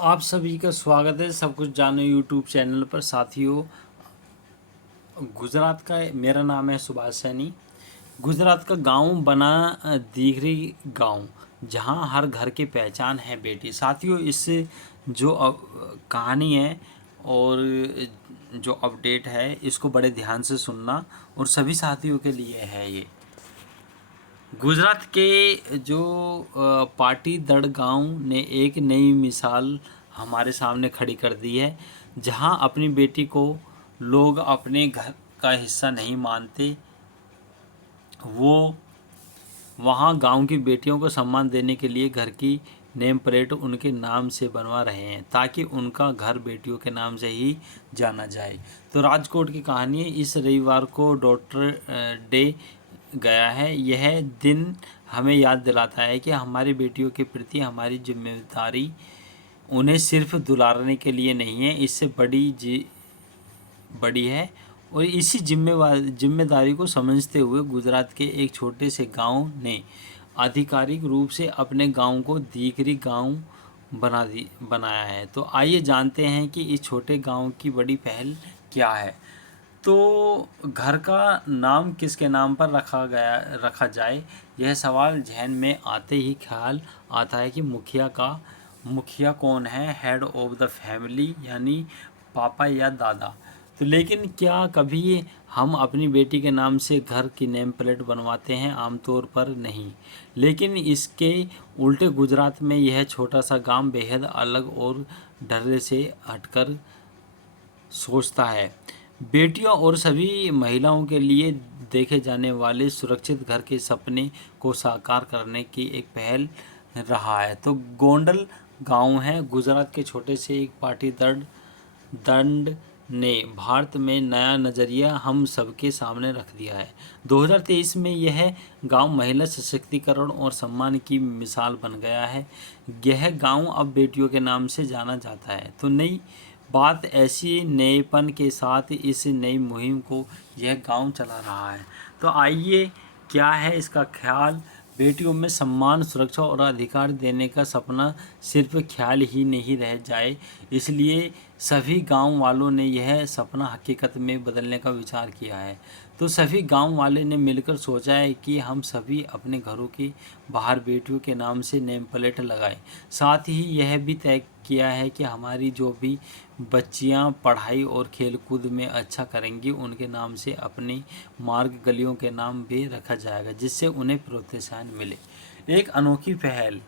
आप सभी का स्वागत है सब कुछ जानो यूट्यूब चैनल पर। साथियों, गुजरात का मेरा नाम है सुभाष सैनी। गुजरात का गांव बना दीघरी गांव, जहां हर घर की पहचान है बेटी। साथियों, इस जो कहानी है और जो अपडेट है, इसको बड़े ध्यान से सुनना और सभी साथियों के लिए है ये। गुजरात के जो पाटीदड़ गांव ने एक नई मिसाल हमारे सामने खड़ी कर दी है, जहां अपनी बेटी को लोग अपने घर का हिस्सा नहीं मानते। वो वहां गांव की बेटियों को सम्मान देने के लिए घर की नेम प्लेट उनके नाम से बनवा रहे हैं, ताकि उनका घर बेटियों के नाम से ही जाना जाए। तो राजकोट की कहानी है। इस रविवार को डॉटर डे गया है। यह दिन हमें याद दिलाता है कि हमारी बेटियों के प्रति हमारी जिम्मेदारी उन्हें सिर्फ दुलारने के लिए नहीं है, इससे बड़ी है। और इसी जिम्मेदारी को समझते हुए गुजरात के एक छोटे से गांव ने आधिकारिक रूप से अपने गांव को दीघरी गांव बनाया है। तो आइए जानते हैं कि इस छोटे गांव की बड़ी पहल क्या है। तो घर का नाम किसके नाम पर रखा जाए, यह सवाल जहन में आते ही ख्याल आता है कि मुखिया कौन है, हेड ऑफ द फैमिली, यानी पापा या दादा। तो लेकिन क्या कभी हम अपनी बेटी के नाम से घर की नेम प्लेट बनवाते हैं? आमतौर पर नहीं। लेकिन इसके उल्टे गुजरात में यह छोटा सा गांव बेहद अलग और डर से हटकर सोचता है। बेटियों और सभी महिलाओं के लिए देखे जाने वाले सुरक्षित घर के सपने को साकार करने की एक पहल रहा है। तो गोंडल गांव है गुजरात के छोटे से एक पाटीदार दंड ने भारत में नया नज़रिया हम सबके सामने रख दिया है। 2023 में यह गांव महिला सशक्तिकरण और सम्मान की मिसाल बन गया है। यह गांव अब बेटियों के नाम से जाना जाता है। तो नई बात ऐसी नएपन के साथ इस नई मुहिम को यह गांव चला रहा है। तो आइए, क्या है इसका ख्याल। बेटियों में सम्मान, सुरक्षा और अधिकार देने का सपना सिर्फ ख्याल ही नहीं रह जाए, इसलिए सभी गांव वालों ने यह सपना हकीकत में बदलने का विचार किया है। तो सभी गांव वाले ने मिलकर सोचा है कि हम सभी अपने घरों के बाहर बेटियों के नाम से नेम प्लेट लगाएं। साथ ही यह भी तय किया है कि हमारी जो भी बच्चियां पढ़ाई और खेलकूद में अच्छा करेंगी, उनके नाम से अपने मार्ग गलियों के नाम भी रखा जाएगा, जिससे उन्हें प्रोत्साहन मिले। एक अनोखी पहल।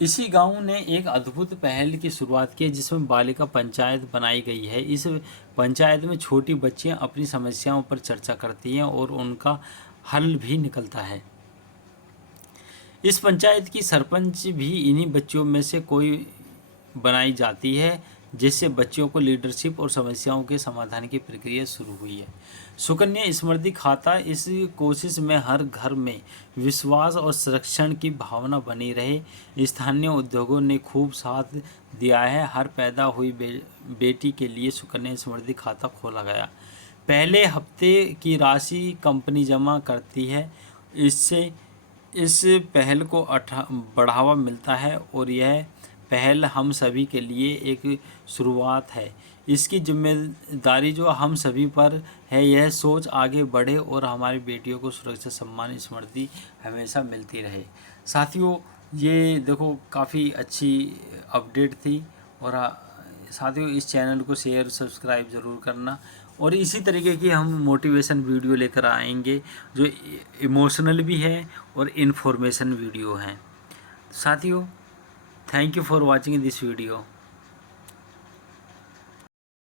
इसी गांव ने एक अद्भुत पहल की शुरुआत की है, जिसमें बालिका पंचायत बनाई गई है। इस पंचायत में छोटी बच्चियां अपनी समस्याओं पर चर्चा करती हैं और उनका हल भी निकलता है। इस पंचायत की सरपंच भी इन्हीं बच्चियों में से कोई बनाई जाती है, जिससे बच्चियों को लीडरशिप और समस्याओं के समाधान की प्रक्रिया शुरू हुई है। सुकन्या समृद्धि खाता इस कोशिश में हर घर में विश्वास और संरक्षण की भावना बनी रहे। स्थानीय उद्योगों ने खूब साथ दिया है। हर पैदा हुई बेटी के लिए सुकन्या समृद्धि खाता खोला गया। पहले हफ्ते की राशि कंपनी जमा करती है। इससे इस पहल को बढ़ावा मिलता है और यह पहल हम सभी के लिए एक शुरुआत है। इसकी जिम्मेदारी जो हम सभी पर है, यह सोच आगे बढ़े और हमारी बेटियों को सुरक्षा, सम्मान, स्मृति हमेशा मिलती रहे। साथियों, ये देखो काफ़ी अच्छी अपडेट थी। और साथियों, इस चैनल को शेयर सब्सक्राइब ज़रूर करना। और इसी तरीके की हम मोटिवेशन वीडियो लेकर आएंगे, जो इमोशनल भी है और इन्फॉर्मेशन वीडियो हैं। साथियों, thank you for watching this video.